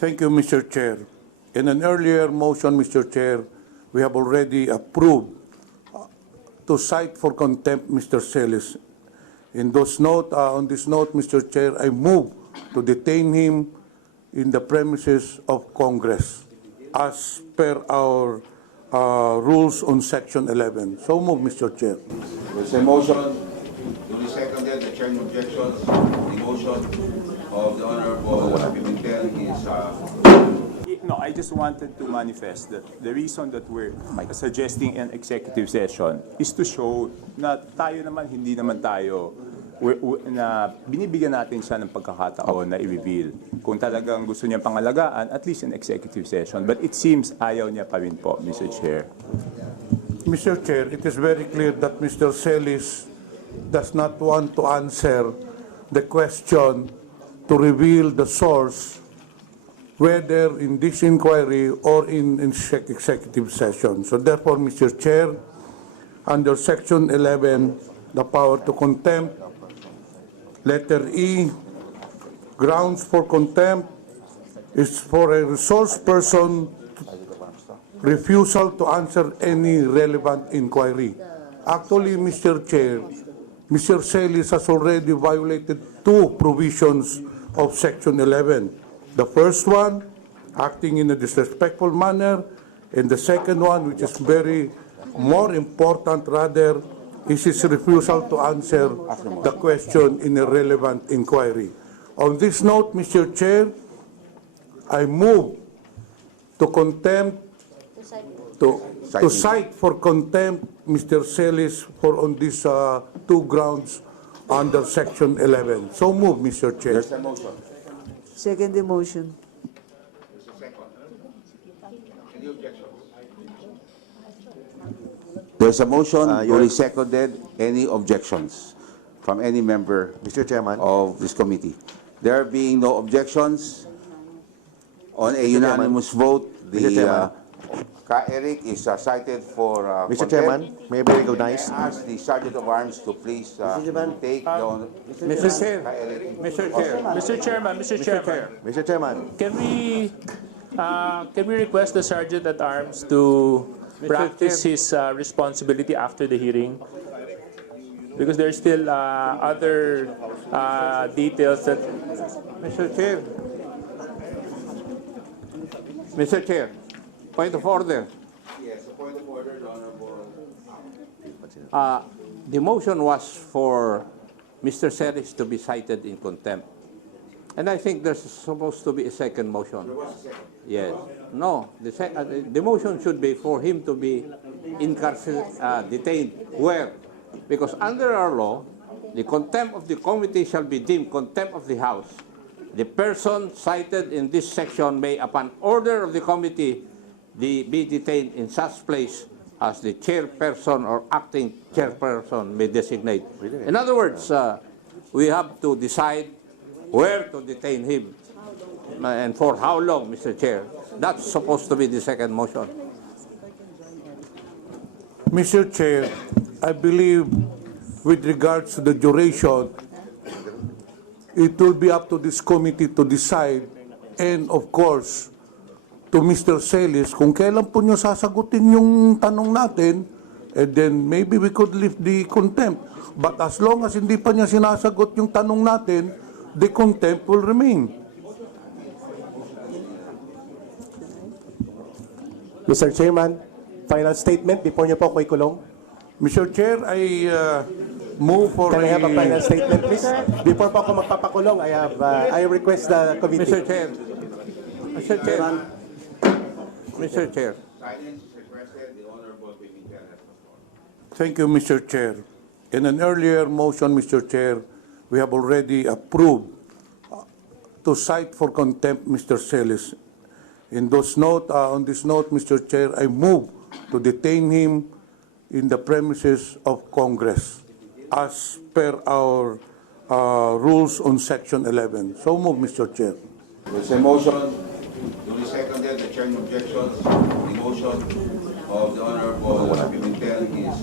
Thank you, Mr. Chair. In an earlier motion, Mr. Chair, we have already approved to cite for contempt Mr. Celiz. On this note, Mr. Chair, I move to detain him in the premises of Congress as per our rules on Section 11. So move, Mr. Chair. There's a motion, duly seconded, the chair objections. The motion of the Honorable Pimentel is... No, I just wanted to manifest that the reason that we're suggesting an executive session is to show na tayo naman, hindi naman tayo, na binibigyan natin siya ng pagkakataon na i-reveal. Kung talagang gusto niya pangalagaan, at least an executive session. But it seems ayaw niya pa rin po, Mr. Chair. Mr. Chair, it is very clear that Mr. Celiz does not want to answer the question to reveal the source, whether in this inquiry or in executive session. So therefore, Mr. Chair, under Section 11, the power to contempt, letter E, grounds for contempt is for a resource person refusal to answer any relevant inquiry. Actually, Mr. Chair, Mr. Celiz has already violated two provisions of Section 11. The first one, acting in a disrespectful manner, and the second one, which is very more important rather, is his refusal to answer the question in a relevant inquiry. On this note, Mr. Chair, I move to cite for contempt Mr. Celiz for on these two grounds under Section 11. So move, Mr. Chair. There's a motion. Second the motion. There's a second. Any objections? There's a motion, duly seconded. Any objections from any member Mr. Chairman. of this committee? There being no objections, on a unanimous vote, Mr. Chairman. Ka-Eric is cited for Mr. contempt. Chairman, may I be recognized? I ask the Sergeant of Arms to please take the... Mr. Chair, Mr. Chairman, Mr. Chairman, Can we request the Sergeant at Arms to practice his responsibility after the hearing? Because there's still other details that... Mr. Chair, point of order. Yes, a point of order, the Honorable... The motion was for Mr. Celiz to be cited in contempt. And I think there's supposed to be a second motion. There was a second. Yes. No, the motion should be for him to be detained. Where? Because under our law, the contempt of the committee shall be deemed contempt of the House. The person cited in this section may, upon order of the committee, be detained in such place as the chairperson or acting chairperson may designate. In other words, we have to decide where to detain him and for how long, Mr. Chair. That's supposed to be the second motion. Mr. Chair, I believe with regards to the duration, it will be up to this committee to decide, and of course, to Mr. Celiz, kung kailan po nyo sasagutin yung tanong natin, and then maybe we could lift the contempt. But as long as hindi pa niya sinasagot yung tanong natin, the contempt will remain. Mr. Chairman, final statement before niyo po ako ikulong. Mr. Chair, I move for Can I have a final statement, please? Before po ako magpapakulong, I request the committee. Mr. Chair. Mr. Chair. Mr. Chair. Silence is requested. The Honorable Pimentel has the floor. Thank you, Mr. Chair. In an earlier motion, Mr. Chair, we have already approved to cite for contempt Mr. Celiz. On this note, Mr. Chair, I move to detain him in the premises of Congress as per our rules on Section 11. So move, Mr. Chair. There's a motion, duly seconded. The chair objections. The motion of the Honorable Pimentel is